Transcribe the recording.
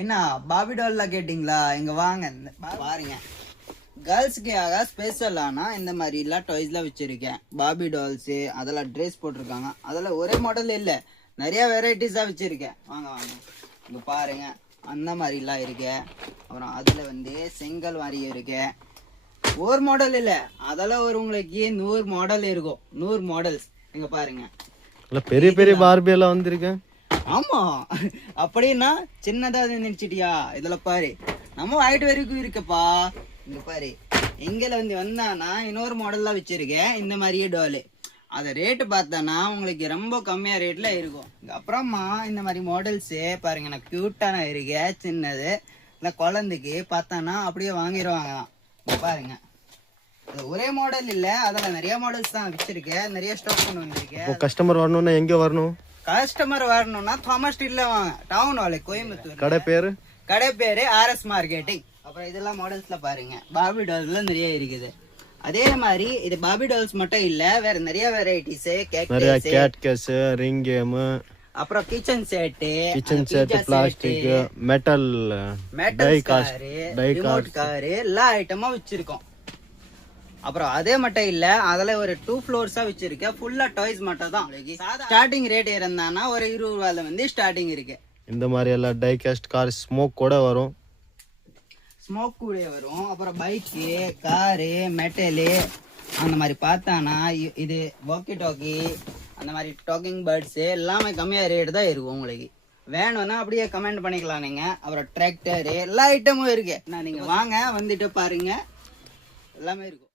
என்ன பாபி டால்ல கேட்டிங்களா? இங்க வாங்க பாருங்க. கேர்ள்ஸுக்காக ஸ்பெஷலானா இந்த மாதிரிலாம் டாய்ஸ்லாம் வச்சுருக்கேன். பாபி டால்ஸு அதெல்லாம் ட்ரெஸ் போட்டிருக்காங்க. அதில் ஒரே மாடல் இல்லை, நிறையா வெரைட்டிஸாக வச்சுருக்கேன். வாங்க வாங்க இங்கே பாருங்க, அந்த மாதிரிலாம் இருக்கு. அப்புறம் அதில் வந்து செங்கல் மாதிரி இருக்கு. ஒரு மாடல் இல்லை, அதெல்லாம் ஒரு உங்களுக்கு 100 மாடல் இருக்கும். 100 மாடல்ஸ் இங்கே பாருங்க. பெரிய பெரிய பார்பி எல்லாம் வந்திருக்கேன். ஆமா, அப்படின்னா சின்னதா நினைச்சிட்டியா? இதுல பாரு, நம்ம ஹைட் வரைக்கும் இருக்குப்பா. இங்க பாரு, எங்கல வந்து வந்தானா இன்னொரு மாடல்லாம் வச்சிருக்கேன் இந்த மாதிரியே டாலு. அத ரேட்டு பார்த்தானா உங்களுக்கு ரொம்ப கம்மியா ரேட்ல இருக்கும். அப்புறமா இந்த மாதிரி மாடல்ஸ் பாருங்க, நான் கியூட்டான இருக்கு. சின்னது இல்லை குழந்தைக்கு பார்த்தானா அப்படியே வாங்கிடுவாங்க. பாருங்க, ஒரே மாடல் இல்ல, அதில் நிறைய மாடல்ஸ் தான் வச்சிருக்கேன். நிறைய ஸ்டாக் பண்ணி வந்திருக்கேன். கஸ்டமர் வரணும்னா எங்க வரணும்? கஸ்டமர் வரணும்னா தாமஸ் ஸ்ட்ரீட்ல வாங்க, டவுன் ஹால் கோயம்புத்தூர். கடை பேரு RS மார்க்கெட்டிங். அப்புறம் இதெல்லாம் மாடல்ஸ்ல பாருங்க, பாபி டால்ஸ்ல நிறைய இருக்குது. அதே மாதிரி இது பாபி டால்ஸ் மட்டும் இல்ல, வேற நிறைய வெரைட்டிஸ், கேட் கேஸ், ரிங் கேம், அப்புறம் kitchen set, plastic, metal car, remote car எல்லா ஐட்டமா வச்சிருக்கோம். அப்புறம் அதே மட்டும் இல்ல, அதுல ஒரு 2 ஃப்ளோர்ஸா வச்சிருக்கேன். ஃபுல்லா டாய்ஸ் மட்டும் தான். ஸ்டார்டிங் ரேட் இருந்தானா ஒரு 20 ரூபாயில வந்து ஸ்டார்டிங் இருக்கு. இந்த மாதிரி எல்லாம் டை காஸ்ட் கார் ஸ்மோக் கூட வரும். அப்புறம் பைக்கு, காரு, மெட்டலு அந்த மாதிரி பார்த்தானா இது வாக்கி டாக்கி, அந்த மாதிரி டாக்கிங் பேர்ட்ஸ் எல்லாமே கம்மியா ரேட் தான் இருக்கும். உங்களுக்கு வேணும்னா அப்படியே கமெண்ட் பண்ணிக்கலாம் நீங்க. அப்புறம் டிராக்டர் எல்லா ஐட்டமும் இருக்கு. நீங்க வாங்க, வந்துட்டு பாருங்க, எல்லாமே இருக்கும்.